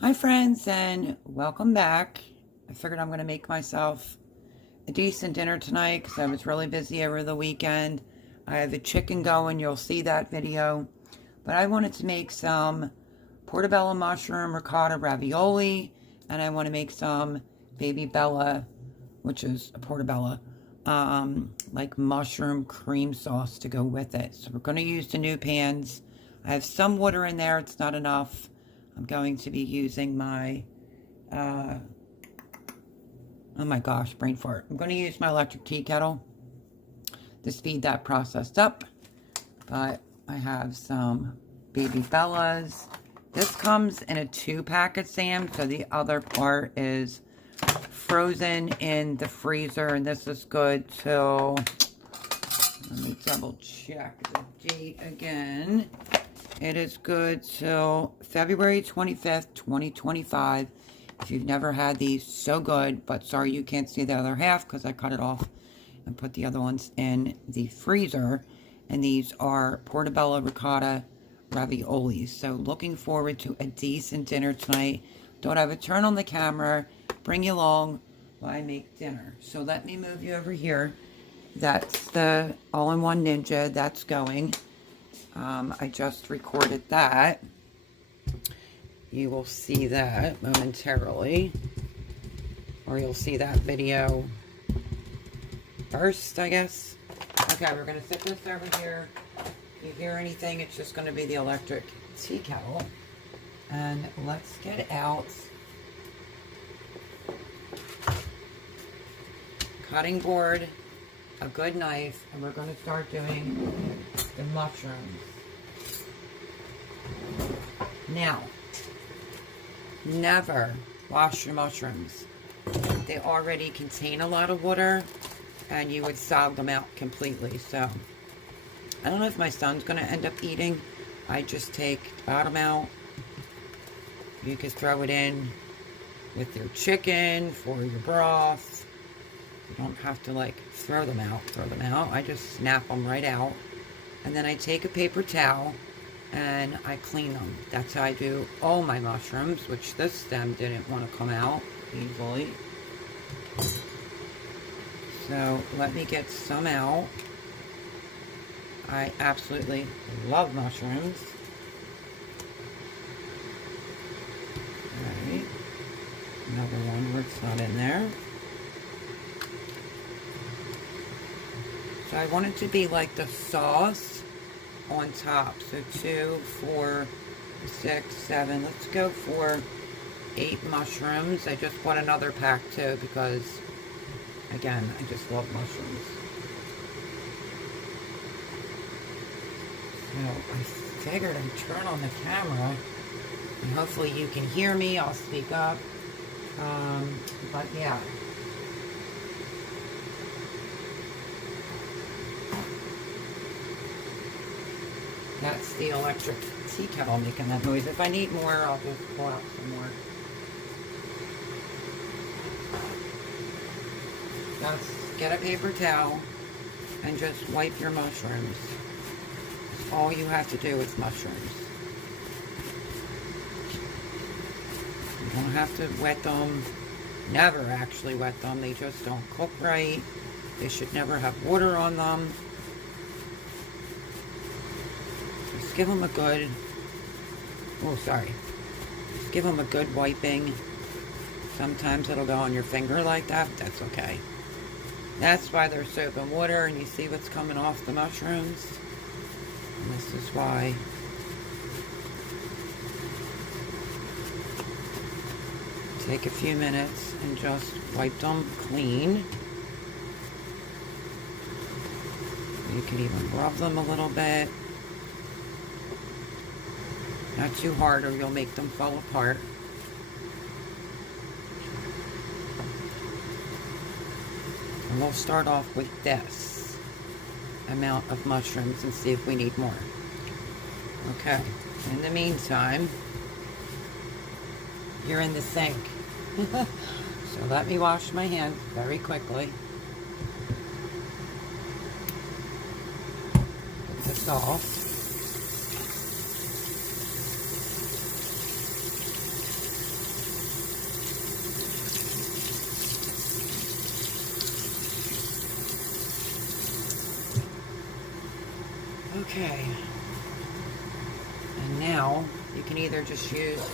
Hi friends, and welcome back. I figured I'm going to make myself a decent dinner tonight because I was really busy over the weekend. I have a chicken going, you'll see that video. But I wanted to make some portobello mushroom ricotta ravioli, and I want to make some baby bella, which is a portobello, like mushroom cream sauce to go with it. So we're going to use the new pans. I have some water in there, it's not enough. I'm going to be using my, oh my gosh, brain fart. I'm going to use my electric tea kettle to speed that process up. But I have some baby bellas. This comes in a 2-pack at Sam's, so the other part is frozen in the freezer, and this is good till, let me double check the date again. It is good till February 25th, 2025. If you've never had these, so good. But sorry you can't see the other half because I cut it off and put the other ones in the freezer. And these are portobello ricotta raviolis. So looking forward to a decent dinner tonight. Don't have a turn on the camera. Bring you along while I make dinner. So let me move you over here. That's the all-in-one Ninja. That's going. I just recorded that. You will see that momentarily. Or you'll see that video first, I guess. Okay, we're going to set this over here. If you hear anything, it's just going to be the electric tea kettle. And let's get out cutting board, a good knife, and we're going to start doing the mushrooms. Now, never wash your mushrooms. They already contain a lot of water, and you would sog them out completely. So, I don't know if my son's going to end up eating. I just take the bottom out. You can throw it in with your chicken for your broth. You don't have to like throw them out. I just snap them right out. And then I take a paper towel and I clean them. That's how I do all my mushrooms, which this stem didn't want to come out easily. So let me get some out. I absolutely love mushrooms. Alright. Another one where it's not in there. So I want it to be like the sauce on top. So 2, 4, 6, 7. Let's go for 8 mushrooms. I just bought another pack too because, again, I just love mushrooms. So I figured I'd turn on the camera and hopefully you can hear me. I'll speak up. But yeah. That's the electric tea kettle making that noise. If I need more, I'll just pull out some more. Just get a paper towel and just wipe your mushrooms. That's all you have to do with mushrooms. You don't have to wet them. Never actually wet them. They just don't cook right. They should never have water on them. Give them a good, give them a good wiping. Sometimes it'll go on your finger like that, but that's okay. That's why they're soap and water, and you see what's coming off the mushrooms. And this is why. Take a few minutes and just wipe them clean. You can even rub them a little bit. Not too hard or you'll make them fall apart. And we'll start off with this amount of mushrooms and see if we need more. Okay, in the meantime, you're in the sink. So let me wash my hands very quickly. Get this off. Okay. And now you can either just use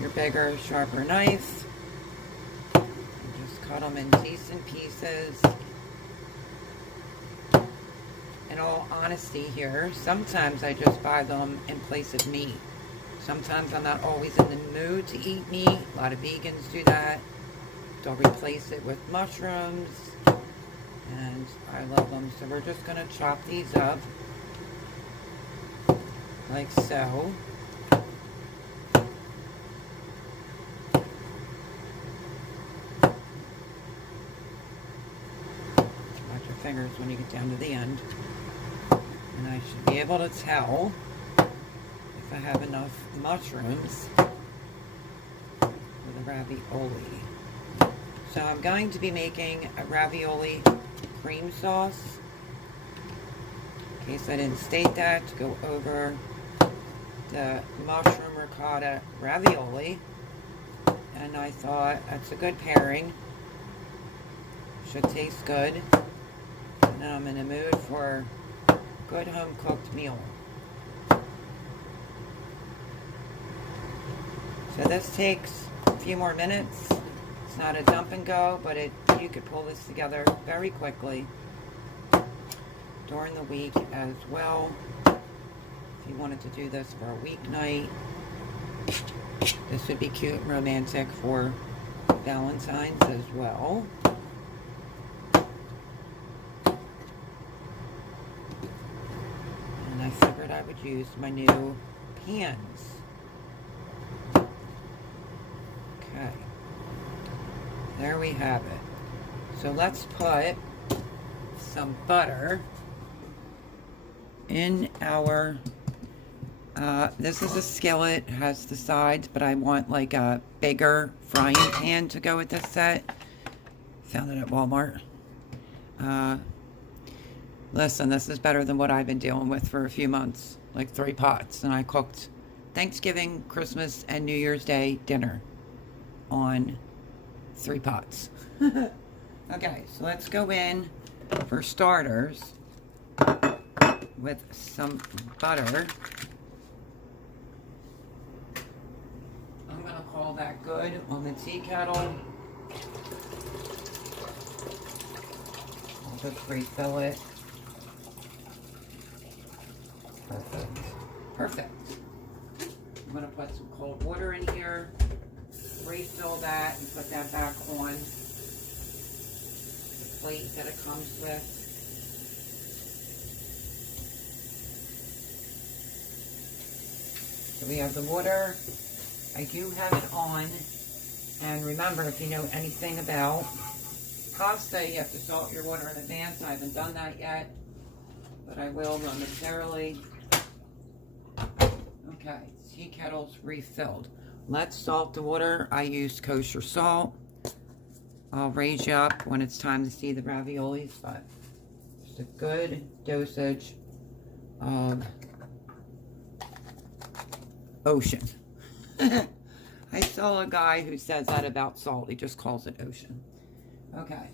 your bigger, sharper knife and just cut them in decent pieces. In all honesty here, sometimes I just buy them in place of meat. Sometimes I'm not always in the mood to eat meat. A lot of vegans do that. They'll replace it with mushrooms, and I love them. So we're just going to chop these up like so. Watch your fingers when you get down to the end. And I should be able to tell if I have enough mushrooms for the ravioli. So I'm going to be making a ravioli cream sauce. In case I didn't state that, to go over the mushroom ricotta ravioli. And I thought that's a good pairing. Should taste good. And I'm in the mood for a good home cooked meal. So this takes a few more minutes. It's not a dump and go, but you could pull this together very quickly during the week as well. If you wanted to do this for a weeknight, this would be cute and romantic for Valentine's as well. And I figured I would use my new pans. Okay. There we have it. So let's put some butter in our, this is a skillet, has the sides, but I want like a bigger frying pan to go with this set. Found it at Walmart. Listen, this is better than what I've been dealing with for a few months, like 3 pots. And I cooked Thanksgiving, Christmas, and New Year's Day dinner on 3 pots. Okay, so let's go in for starters with some butter. I'm gonna call that good on the tea kettle. I'll just refill it. Perfect. Perfect. I'm gonna put some cold water in here. Refill that and put that back on the plate that it comes with. So we have the water. I do have it on. And remember, if you know anything about pasta, you have to salt your water in advance. I haven't done that yet, but I will momentarily. Okay, tea kettle's refilled. Let's salt the water. I use kosher salt. I'll raise you up when it's time to see the raviolis, but just a good dosage of ocean. I saw a guy who says that about salt. He just calls it ocean. Okay,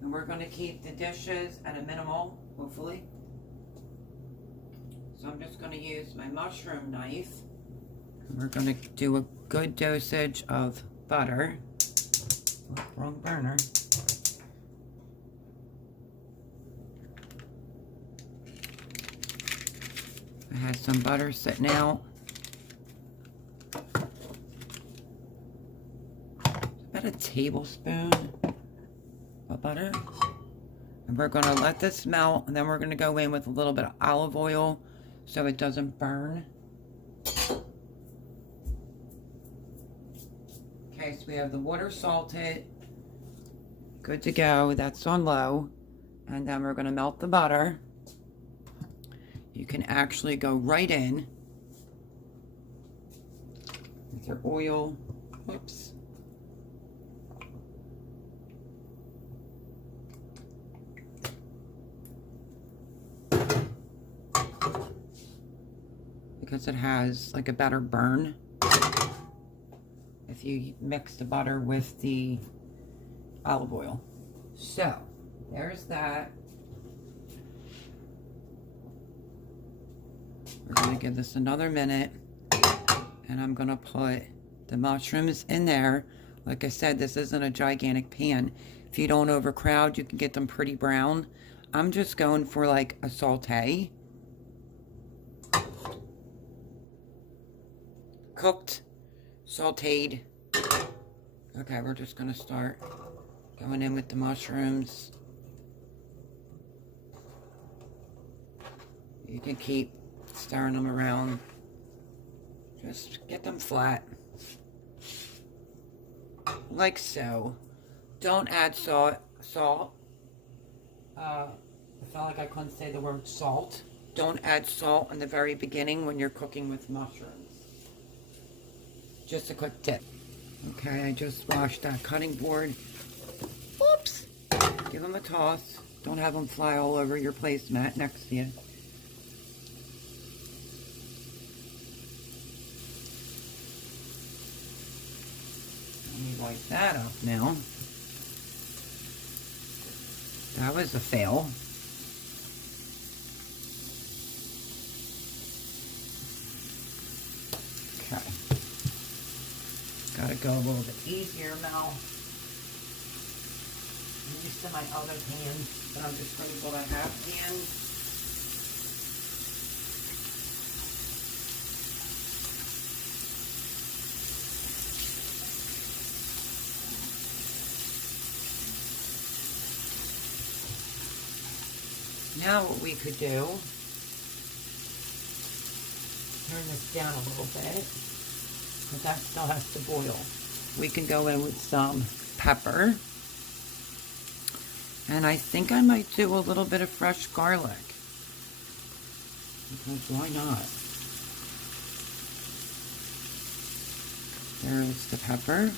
and we're going to keep the dishes at a minimal, hopefully. So I'm just going to use my mushroom knife. We're going to do a good dosage of butter. Oh, wrong burner. I had some butter sitting out. About a tablespoon of butter. And we're going to let this melt, and then we're going to go in with a little bit of olive oil so it doesn't burn. Okay, so we have the water salted, good to go. That's on low. And then we're going to melt the butter. You can actually go right in with your oil. Whoops. Because it has like a better burn if you mix the butter with the olive oil. So there's that. We're going to give this another minute, and I'm going to put the mushrooms in there. Like I said, this isn't a gigantic pan. If you don't overcrowd, you can get them pretty brown. I'm just going for like a saute. Cooked, sauteed. Okay, we're just going to start going in with the mushrooms. You can keep stirring them around. Just get them flat. Like so. Don't add salt. I felt like I couldn't say the word salt. Don't add salt in the very beginning when you're cooking with mushrooms. Just a quick tip. Okay, I just washed that cutting board. Oops. Give them a toss. Don't have them fly all over your placemat next to you. Let me wipe that up now. That was a fail. Okay. Gotta go a little bit easier now. I'm used to my other pan, but I'm just gonna go a half pan. Now what we could do, turn this down a little bit, because that still has to boil. We can go in with some pepper. And I think I might do a little bit of fresh garlic. Because why not? There's the pepper.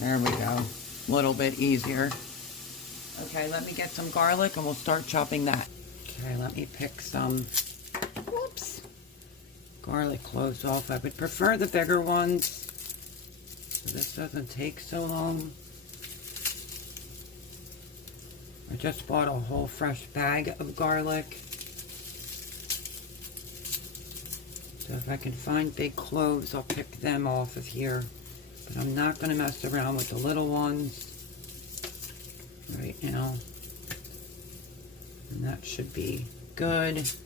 There we go. A little bit easier. Okay, let me get some garlic and we'll start chopping that. Okay, let me pick some, whoops, garlic cloves off. I would prefer the bigger ones, so this doesn't take so long. I just bought a whole fresh bag of garlic. So if I can find big cloves, I'll pick them off of here. But I'm not going to mess around with the little ones right now. And that should be good. If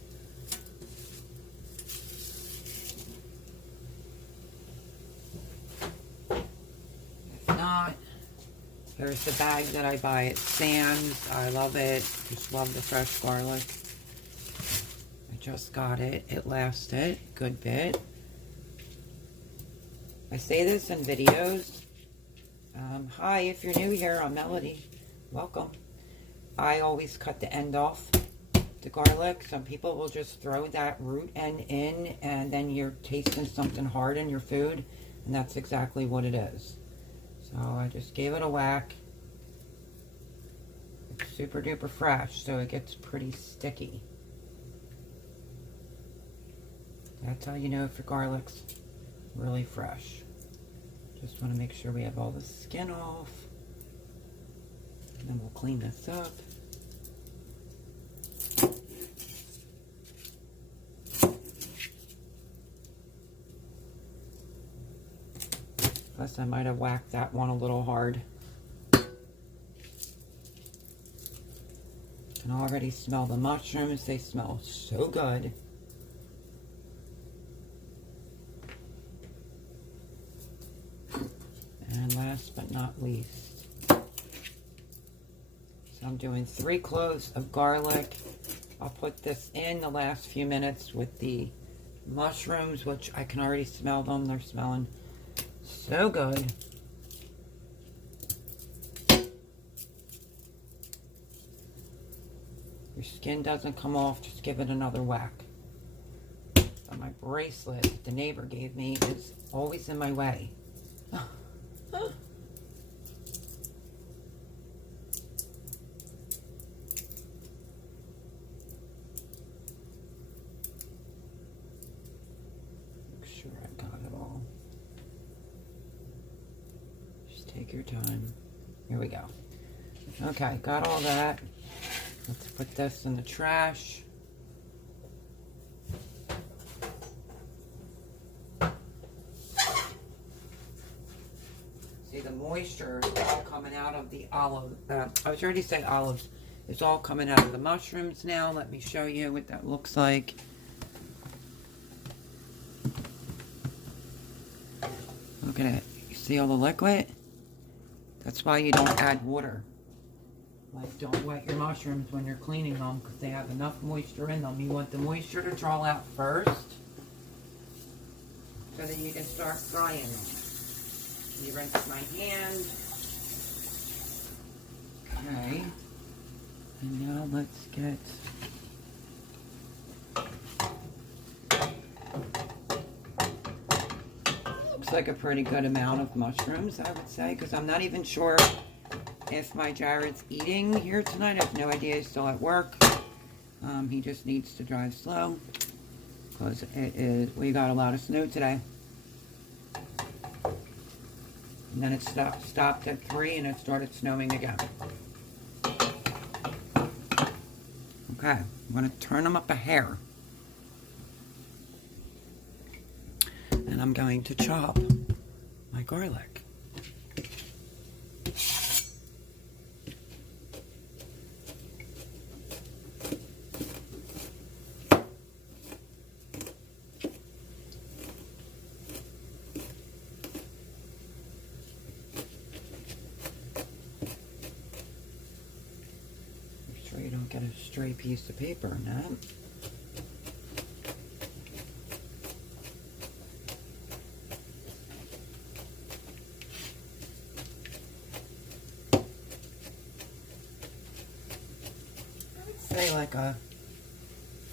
not, here's the bag that I buy at Sam's. I love it. Just love the fresh garlic. I just got it. It lasted a good bit. I say this in videos. Hi, if you're new here, I'm Melody. Welcome. I always cut the end off the garlic. Some people will just throw that root end in and then you're tasting something hard in your food. And that's exactly what it is. So I just gave it a whack. It's super duper fresh, so it gets pretty sticky. That's how you know if your garlic's really fresh. Just want to make sure we have all the skin off. And then we'll clean this up. Plus I might have whacked that one a little hard. I can already smell the mushrooms. They smell so good. And last but not least, so I'm doing 3 cloves of garlic. I'll put this in the last few minutes with the mushrooms, which I can already smell them. They're smelling so good. Your skin doesn't come off, just give it another whack. So my bracelet that the neighbor gave me is always in my way. Make sure I got it all. Just take your time. Here we go. Okay, got all that. Let's put this in the trash. See, the moisture is all coming out of the olive. I was already saying olives. It's all coming out of the mushrooms now. Let me show you what that looks like. Look at it. You see all the liquid? That's why you don't add water. Like, don't wet your mushrooms when you're cleaning them because they have enough moisture in them. You want the moisture to draw out first so that you can start frying them. You rinse my hand. Okay. And now let's get looks like a pretty good amount of mushrooms, I would say, because I'm not even sure if my Jared's eating here tonight. I have no idea. He's still at work. He just needs to drive slow because we got a lot of snow today. And then it stopped at 3 and it started snowing again. Okay, I'm going to turn them up a hair. And I'm going to chop my garlic. You don't get a stray piece of paper in that. I would say like a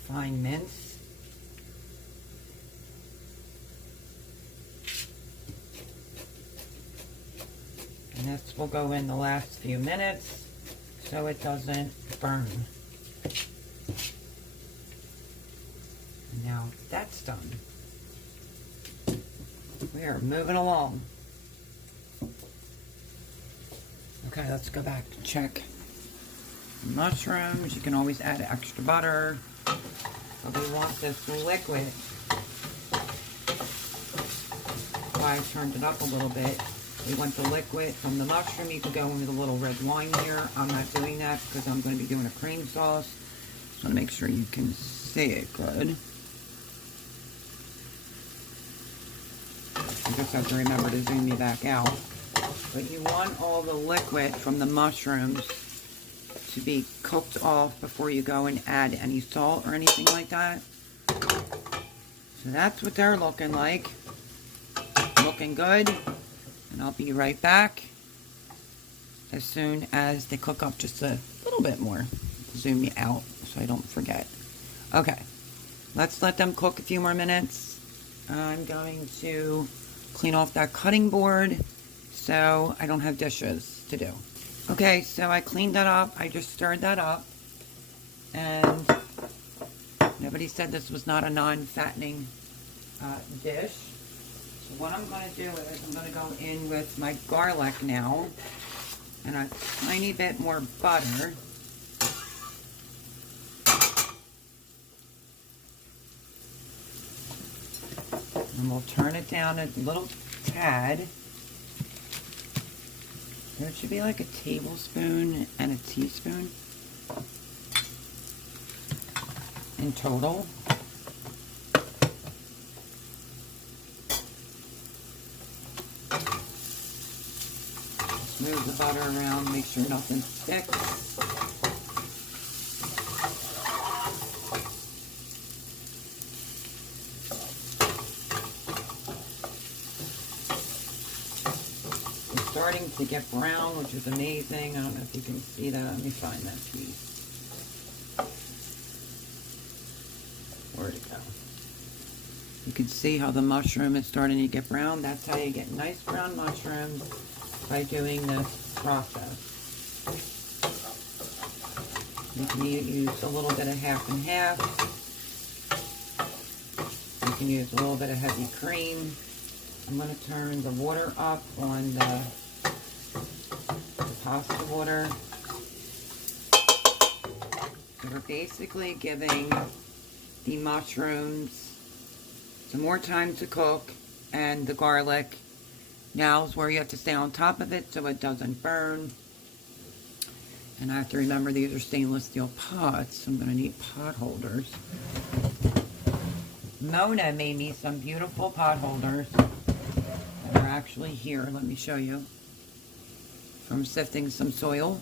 fine mince. And this will go in the last few minutes so it doesn't burn. Now that's done. We are moving along. Okay, let's go back to check mushrooms. You can always add extra butter. But we want this liquid. Why I turned it up a little bit. We want the liquid from the mushroom. You could go in with a little red wine here. I'm not doing that because I'm going to be doing a cream sauce. Just want to make sure you can see it good. I just have to remember to zoom you back out. But you want all the liquid from the mushrooms to be cooked off before you go and add any salt or anything like that. So that's what they're looking like. Looking good. And I'll be right back as soon as they cook up just a little bit more. Zoom me out so I don't forget. Okay, let's let them cook a few more minutes. I'm going to clean off that cutting board so I don't have dishes to do. Okay, so I cleaned that up. I just stirred that up. And nobody said this was not a non-fattening dish. So what I'm going to do is I'm going to go in with my garlic now and a tiny bit more butter. And we'll turn it down a little tad. There should be like a tablespoon and a teaspoon in total. Move the butter around, make sure nothing sticks. It's starting to get brown, which is amazing. I don't know if you can see that. Let me find that piece. Where'd it go? You can see how the mushroom is starting to get brown. That's how you get nice brown mushrooms. By doing this process. You can use a little bit of half and half. You can use a little bit of heavy cream. I'm going to turn the water up on the pasta water. So we're basically giving the mushrooms some more time to cook, and the garlic. Now is where you have to stay on top of it so it doesn't burn. And I have to remember these are stainless steel pots, so I'm going to need pot holders. Mona made me some beautiful pot holders that are actually here. Let me show you. From sifting some soil.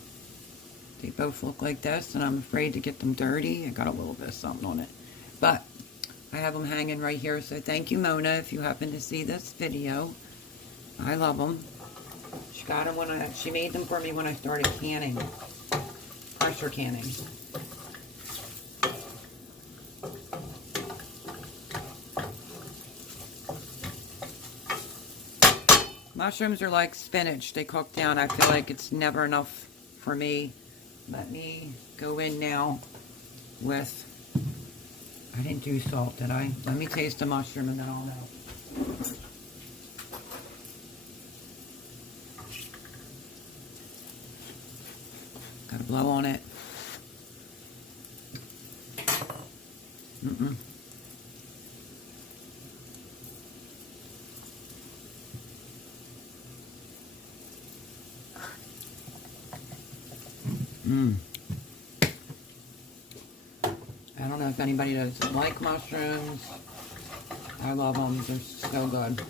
They both look like this, and I'm afraid to get them dirty. I got a little bit of something on it. But I have them hanging right here, so thank you, Mona, if you happen to see this video. I love them. She got them she made them for me when I started canning. Pressure canning. Mushrooms are like spinach. They cook down. I feel like it's never enough for me. Let me go in now with, I didn't do salt, did I? Let me taste the mushroom and then I'll know. Gotta blow on it. Mm-mm. I don't know if anybody doesn't like mushrooms. I love them. They're so good.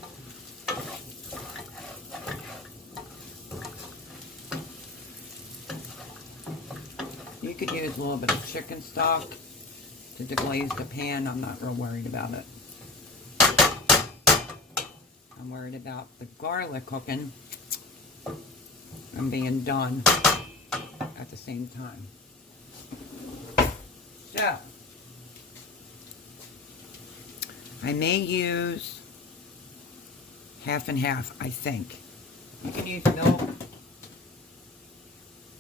You could use a little bit of chicken stock to deglaze the pan. I'm not real worried about it. I'm worried about the garlic cooking and being done at the same time. So, I may use half and half, I think. You can use milk.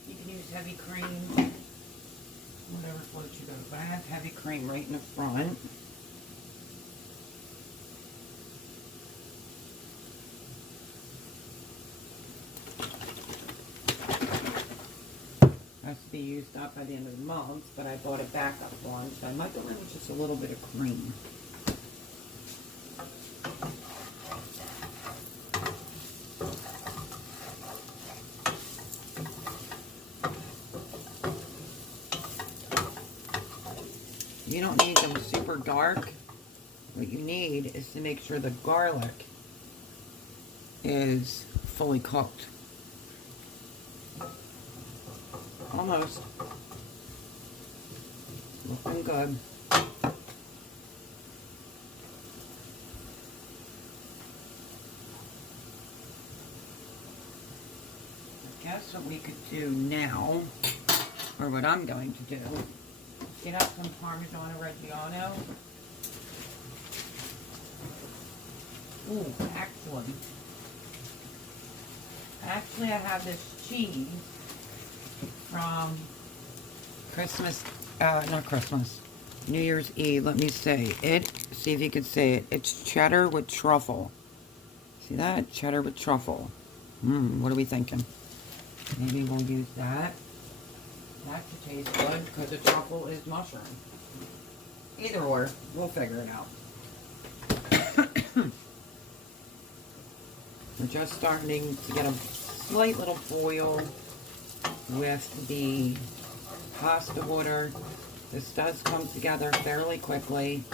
You can use heavy cream. Whatever floats you go. But I have heavy cream right in the front. Has to be used up by the end of the month, but I bought a backup one, so I might go in with just a little bit of cream. You don't need them super dark. What you need is to make sure the garlic is fully cooked. Almost. Looking good. I guess what we could do now, or what I'm going to do, get out some Parmesan Reggiano. Ooh, excellent. Actually, I have this cheese from Christmas, not Christmas, New Year's Eve. Let me say it. See if you can say it. It's cheddar with truffle. See that? Cheddar with truffle. What are we thinking? Maybe we'll use that. That should taste good because the truffle is mushroom. Either or, we'll figure it out. We're just starting to get a slight little boil with the pasta water. This does come together fairly quickly.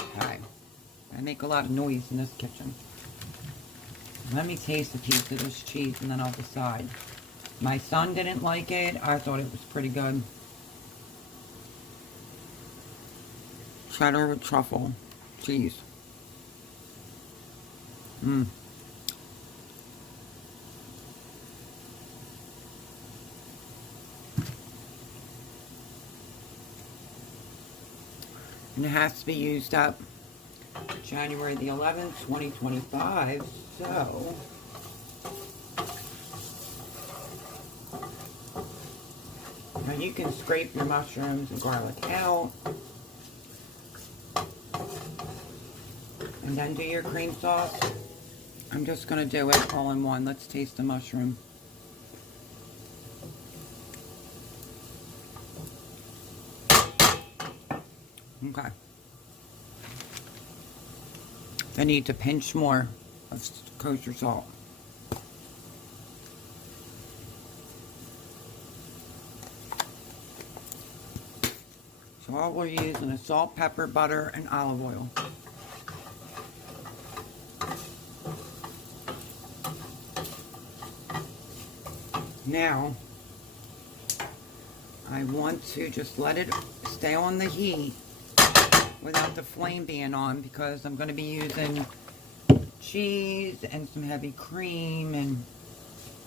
Okay. I make a lot of noise in this kitchen. Let me taste a piece of this cheese and then I'll decide. My son didn't like it. I thought it was pretty good. Cheddar with truffle cheese. And it has to be used up January the 11th, 2025. So, now you can scrape your mushrooms and garlic out. And then do your cream sauce. I'm just going to do it all in one. Let's taste the mushroom. Okay. I need to pinch more of kosher salt. So all we're using is salt, pepper, butter, and olive oil. Now, I want to just let it stay on the heat without the flame being on, because I'm going to be using cheese and some heavy cream, and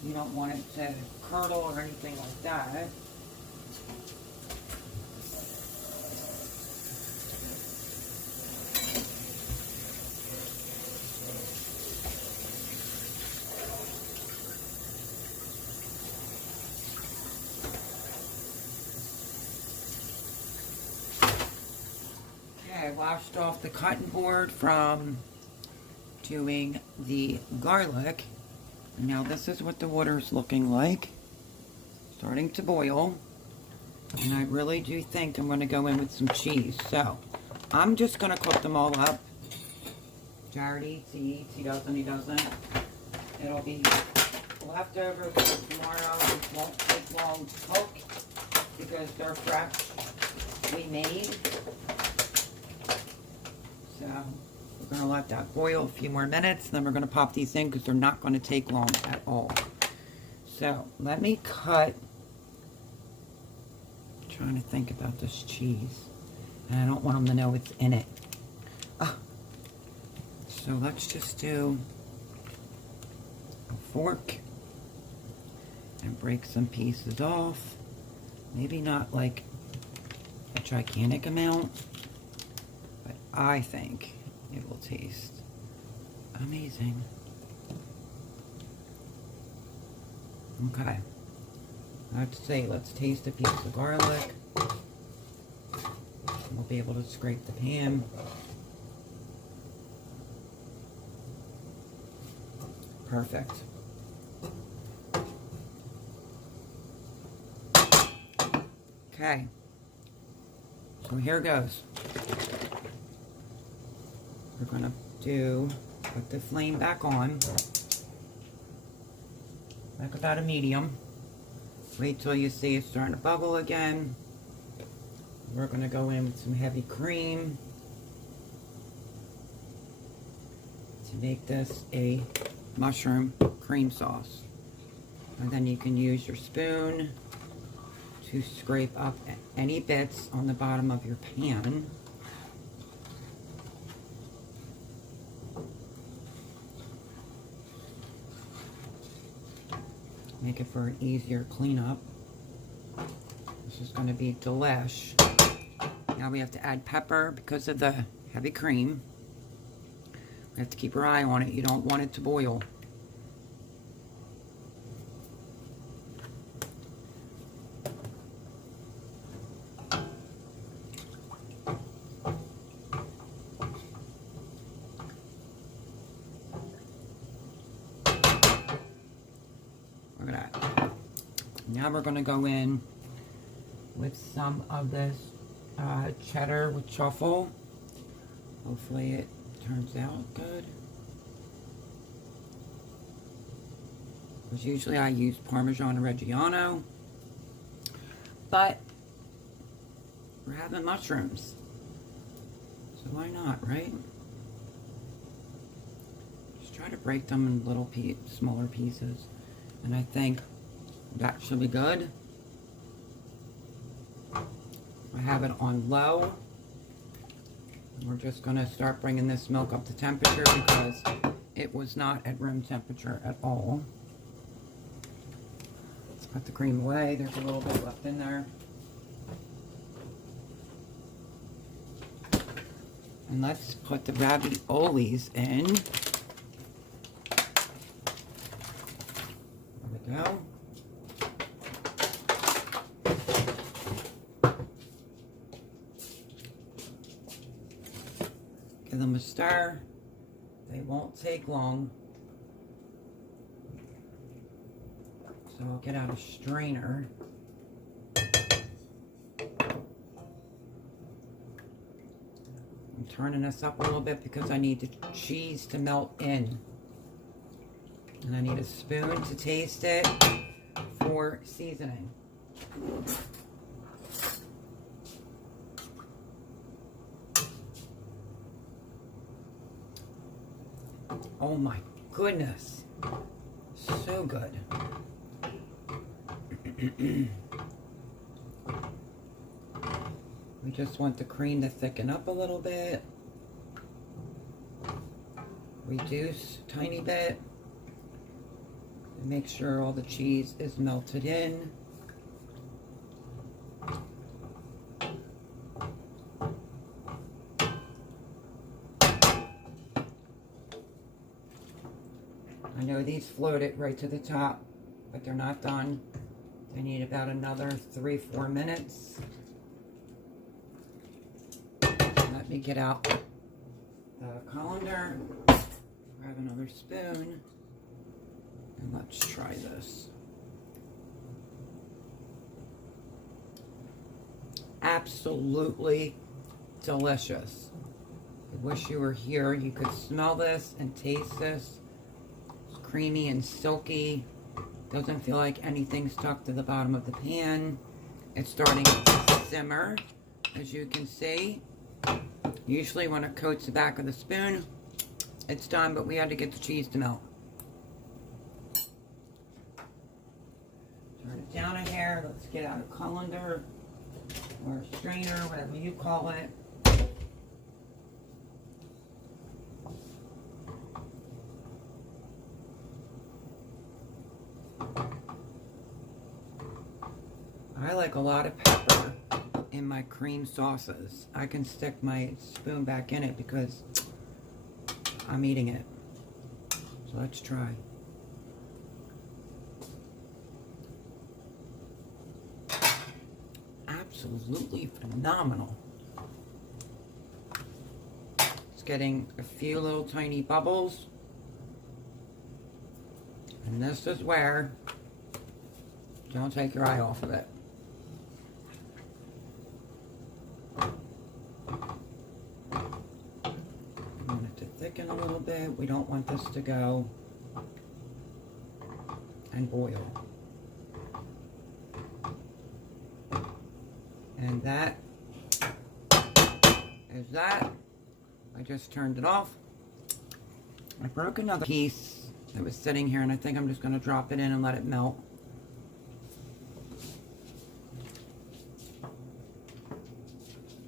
you don't want it to curdle or anything like that. I washed off the cutting board from doing the garlic. Now this is what the water is looking like. Starting to boil. And I really do think I'm going to go in with some cheese. So I'm just going to cook them all up. Jared eats, he doesn't, he doesn't. It'll be leftover for tomorrow. It won't take long to cook because they're freshly made. So we're going to let that boil a few more minutes, then we're going to pop these in because they're not going to take long at all. So let me cut. I'm trying to think about this cheese, and I don't want them to know it's in it. So let's just do a fork and break some pieces off. Maybe not like a gigantic amount, but I think it will taste amazing. Okay. Let's taste a piece of garlic. We'll be able to scrape the pan. Perfect. Okay. So here goes. We're going to put the flame back on. Back about a medium. Wait till you see it starting to bubble again. We're going to go in with some heavy cream to make this a mushroom cream sauce. And then you can use your spoon to scrape up any bits on the bottom of your pan. Make it for an easier cleanup. This is going to be delish. Now we have to add pepper because of the heavy cream. We have to keep our eye on it. You don't want it to boil. Look at that. Now we're going to go in with some of this cheddar with truffle. Hopefully it turns out good. Because usually I use Parmesan Reggiano, but we're having mushrooms, so why not, right? Just try to break them in little smaller pieces, and I think that should be good. I have it on low. We're just going to start bringing this milk up to temperature because it was not at room temperature at all. Let's put the cream away. There's a little bit left in there. And let's put the raviolis in. There we go. Give them a stir. They won't take long. So I'll get out a strainer. I'm turning this up a little bit because I need the cheese to melt in. And I need a spoon to taste it for seasoning. Oh my goodness. So good. We just want the cream to thicken up a little bit. Reduce a tiny bit. And make sure all the cheese is melted in. I know these floated right to the top, but they're not done. They need about another 3-4 minutes. Let me get out the colander, grab another spoon, and let's try this. Absolutely delicious. I wish you were here. You could smell this and taste this. It's creamy and silky. Doesn't feel like anything stuck to the bottom of the pan. It's starting to simmer, as you can see. Usually when it coats the back of the spoon, it's done, but we had to get the cheese to melt. Turn it down a hair. Let's get out a colander or a strainer, whatever you call it. I like a lot of pepper in my cream sauces. I can stick my spoon back in it because I'm eating it. So let's try. Absolutely phenomenal. It's getting a few little tiny bubbles. And this is where, don't take your eye off of it. We want it to thicken a little bit. We don't want this to go and boil. And that is that. I just turned it off. I broke another piece that was sitting here, and I think I'm just going to drop it in and let it melt.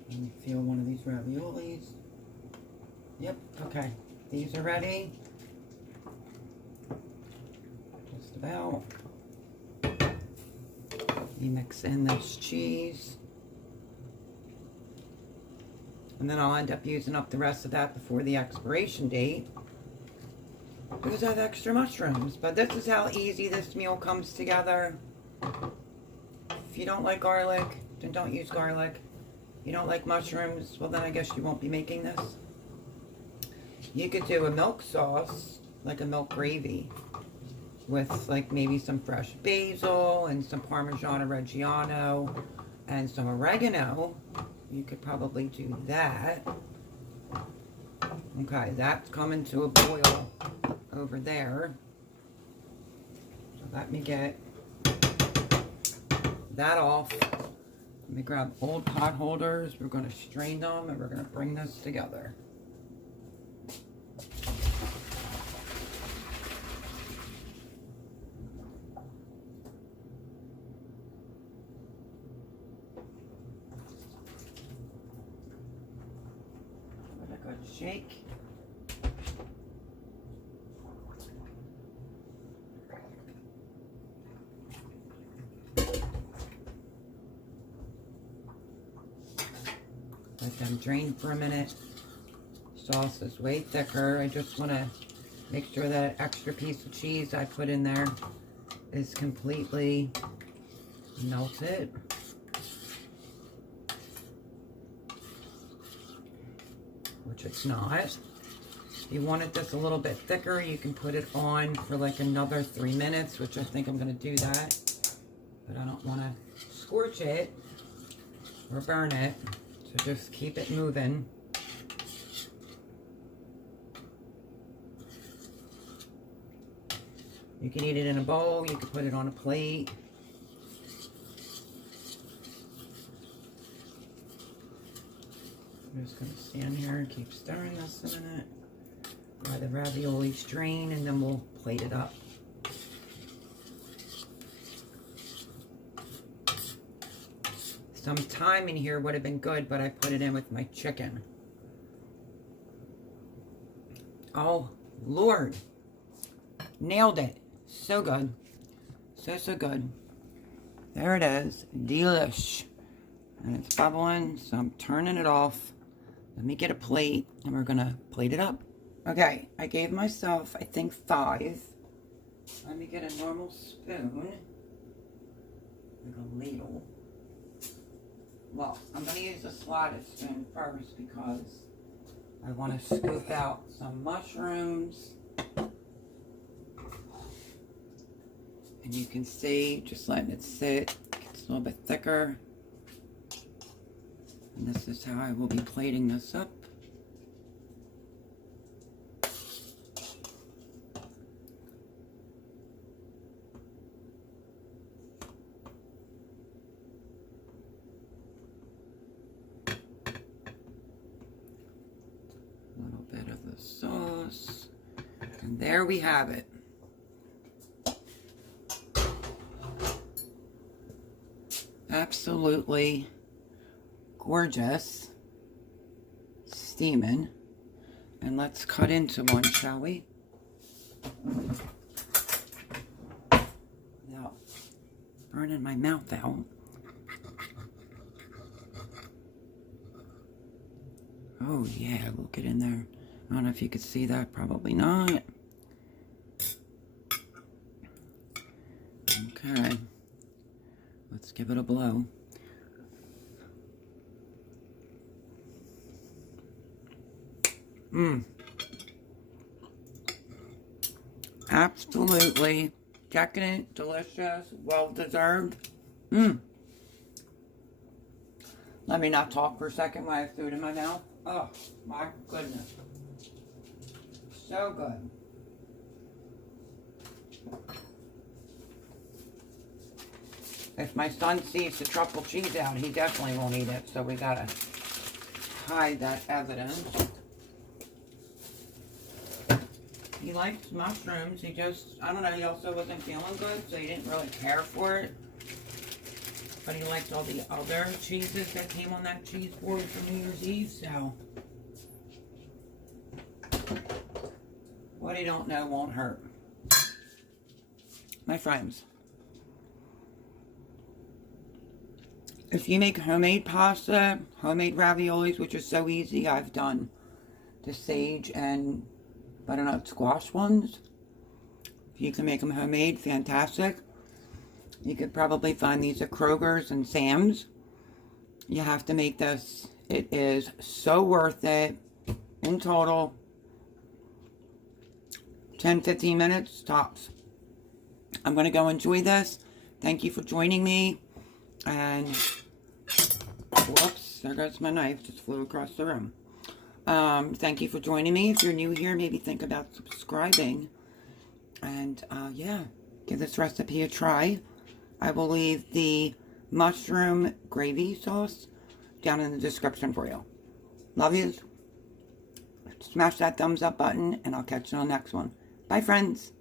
Let me feel one of these raviolis. Yep, okay. These are ready. Just about. Let me mix in this cheese. And then I'll end up using up the rest of that before the expiration date, because I have extra mushrooms. But this is how easy this meal comes together. If you don't like garlic, then don't use garlic. If you don't like mushrooms, well then I guess you won't be making this. You could do a milk sauce, like a milk gravy, with like maybe some fresh basil and some Parmigiano Reggiano and some oregano. You could probably do that. Okay, that's coming to a boil over there. So let me get that off. Let me grab old pot holders. We're going to strain them and we're going to bring this together. Shake. Let them drain for a minute. Sauce is way thicker. I just want to make sure that extra piece of cheese I put in there is completely melted. Which it's not. If you wanted this a little bit thicker, you can put it on for like another 3 minutes, which I think I'm going to do that. But I don't want to scorch it or burn it, so just keep it moving. You can eat it in a bowl, you can put it on a plate. I'm just going to stand here and keep stirring this a minute. Grab the ravioli strain, and then we'll plate it up. Some thyme in here would have been good, but I put it in with my chicken. Oh, Lord. Nailed it. So good. So good. There it is. Delish. And it's bubbling, so I'm turning it off. Let me get a plate, and we're going to plate it up. Okay, I gave myself, I think, 5. Let me get a normal spoon. Like a ladle. Well, I'm going to use a slotted spoon first because I want to scoop out some mushrooms. And you can see, just letting it sit, it's a little bit thicker. And this is how I will be plating this up. A little bit of the sauce. And there we have it. Absolutely gorgeous. Steaming. And let's cut into one, shall we? Without burning my mouth out. Oh yeah, look it in there. I don't know if you could see that, probably not. Okay. Let's give it a blow. Absolutely decadent, delicious, well deserved. Let me not talk for a second while I have food in my mouth. Oh my goodness. So good. If my son sees the truffle cheese out, he definitely won't eat it. So we gotta hide that evidence. He likes mushrooms. He just, I don't know, he also wasn't feeling good, so he didn't really care for it. But he liked all the other cheeses that came on that cheese board for New Year's Eve, so what he don't know won't hurt. My friends, if you make homemade pasta, homemade raviolis, which is so easy, I've done the sage and butternut squash ones. If you can make them homemade, fantastic. You could probably find these at Kroger's and Sam's. You have to make this. It is so worth it. In total, 10-15 minutes tops. I'm going to go enjoy this. Thank you for joining me. And, whoops, there goes my knife. Just flew across the room. Thank you for joining me. If you're new here, maybe think about subscribing. And, yeah, give this recipe a try. I will leave the mushroom gravy sauce down in the description for you. Love yous. Smash that thumbs up button, and I'll catch you on the next one. Bye, friends.